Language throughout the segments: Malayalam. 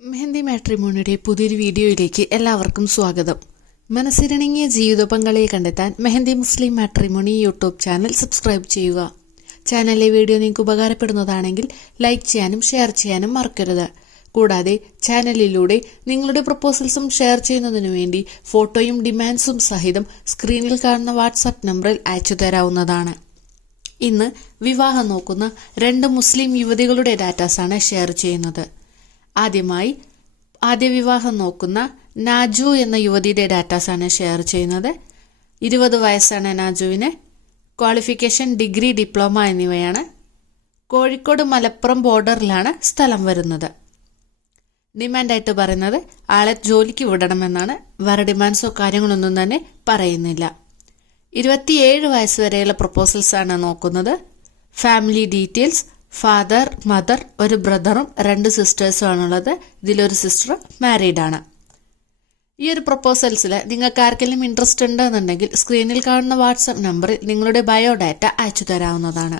മെഹന്തി മാട്രിമോണിയുടെ പുതിയൊരു വീഡിയോയിലേക്ക് എല്ലാവർക്കും സ്വാഗതം. മനസ്സിനിണങ്ങിയ ജീവിത പങ്കാളിയെ കണ്ടെത്താൻ മെഹന്തി മുസ്ലിം മാട്രിമോണി യൂട്യൂബ് ചാനൽ സബ്സ്ക്രൈബ് ചെയ്യുക. ചാനലിലെ വീഡിയോ നിങ്ങൾക്ക് ഉപകാരപ്പെടുന്നതാണെങ്കിൽ ലൈക്ക് ചെയ്യാനും ഷെയർ ചെയ്യാനും മറക്കരുത്. കൂടാതെ ചാനലിലൂടെ നിങ്ങളുടെ പ്രപ്പോസൽസും ഷെയർ ചെയ്യുന്നതിനു വേണ്ടി ഫോട്ടോയും ഡിമാൻഡ്സും സഹിതം സ്ക്രീനിൽ കാണുന്ന വാട്സാപ്പ് നമ്പറിൽ അയച്ചു തരാവുന്നതാണ്. ഇന്ന് വിവാഹം നോക്കുന്ന 2 മുസ്ലിം യുവതികളുടെ ഡാറ്റാസാണ് ഷെയർ ചെയ്യുന്നത്. ആദ്യ വിവാഹം നോക്കുന്ന നാജു എന്ന യുവതിയുടെ ഡാറ്റാസാണ് ഷെയർ ചെയ്യുന്നത്. 20 വയസ്സാണ് നാജുവിന്. ക്വാളിഫിക്കേഷൻ ഡിഗ്രി, ഡിപ്ലോമ എന്നിവയാണ്. കോഴിക്കോട് മലപ്പുറം ബോർഡറിലാണ് സ്ഥലം വരുന്നത്. ഡിമാൻഡായിട്ട് പറയുന്നത് ആളെ ജോലിക്ക് വിടണമെന്നാണ്. വേറെ ഡിമാൻഡ്സോ കാര്യങ്ങളൊന്നും തന്നെ പറയുന്നില്ല. 27 വയസ്സ് വരെയുള്ള പ്രപ്പോസൽസ് ആണ് നോക്കുന്നത്. ഫാമിലി ഡീറ്റെയിൽസ്: ഫാദർ, മദർ, ഒരു ബ്രദറും 2 സിസ്റ്റേഴ്സും ആണുള്ളത്. ഇതിലൊരു സിസ്റ്റർ മാരീഡ് ആണ്. ഈ ഒരു പ്രപ്പോസൽസിൽ നിങ്ങൾക്ക് ആർക്കെങ്കിലും ഇൻട്രസ്റ്റ് ഉണ്ടെന്നുണ്ടെങ്കിൽ സ്ക്രീനിൽ കാണുന്ന വാട്സാപ്പ് നമ്പറിൽ നിങ്ങളുടെ ബയോഡാറ്റ അയച്ചു തരാവുന്നതാണ്.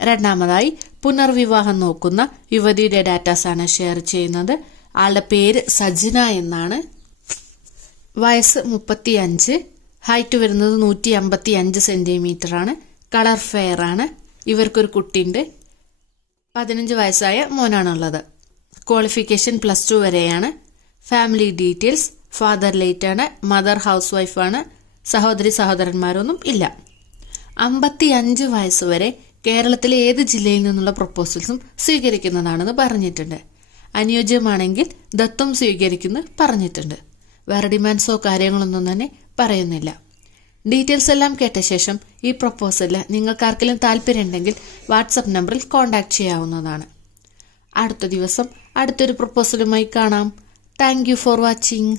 രണ്ടാമതായി പുനർവിവാഹം നോക്കുന്ന യുവതിയുടെ ഡാറ്റാസാണ് ഷെയർ ചെയ്യുന്നത്. ആളുടെ പേര് സജിന എന്നാണ്. വയസ്സ് 35, ഹൈറ്റ് വരുന്നത് 155 സെന്റിമീറ്റർ ആണ്. കളർ ഫെയർ ആണ്. ഇവർക്കൊരു കുട്ടിയുണ്ട്. 15 വയസ്സായ മോനാണുള്ളത്. ക്വാളിഫിക്കേഷൻ +2 വരെയാണ്. ഫാമിലി ഡീറ്റെയിൽസ്: ഫാദർ ലേറ്റ് ആണ്, മദർ ഹൗസ് വൈഫാണ്, സഹോദരന്മാരൊന്നും ഇല്ല. 55 വയസ്സ് വരെ കേരളത്തിലെ ഏത് ജില്ലയിൽ നിന്നുള്ള പ്രപ്പോസൽസും സ്വീകരിക്കുന്നതാണെന്ന് പറഞ്ഞിട്ടുണ്ട്. അനുയോജ്യമാണെങ്കിൽ ദത്തും സ്വീകരിക്കുന്നു പറഞ്ഞിട്ടുണ്ട്. വേറെ ഡിമാൻഡ്സോ കാര്യങ്ങളൊന്നും തന്നെ പറയുന്നില്ല. ഡീറ്റെയിൽസ് എല്ലാം കേട്ട ശേഷം ഈ പ്രപ്പോസലിൽ നിങ്ങൾക്ക് ആർക്കെങ്കിലും താല്പര്യമുണ്ടെങ്കിൽ വാട്സപ്പ് നമ്പറിൽ കോൺടാക്ട് ചെയ്യാവുന്നതാണ്. അടുത്ത ദിവസം അടുത്തൊരു പ്രപ്പോസലുമായി കാണാം. Thank you for watching.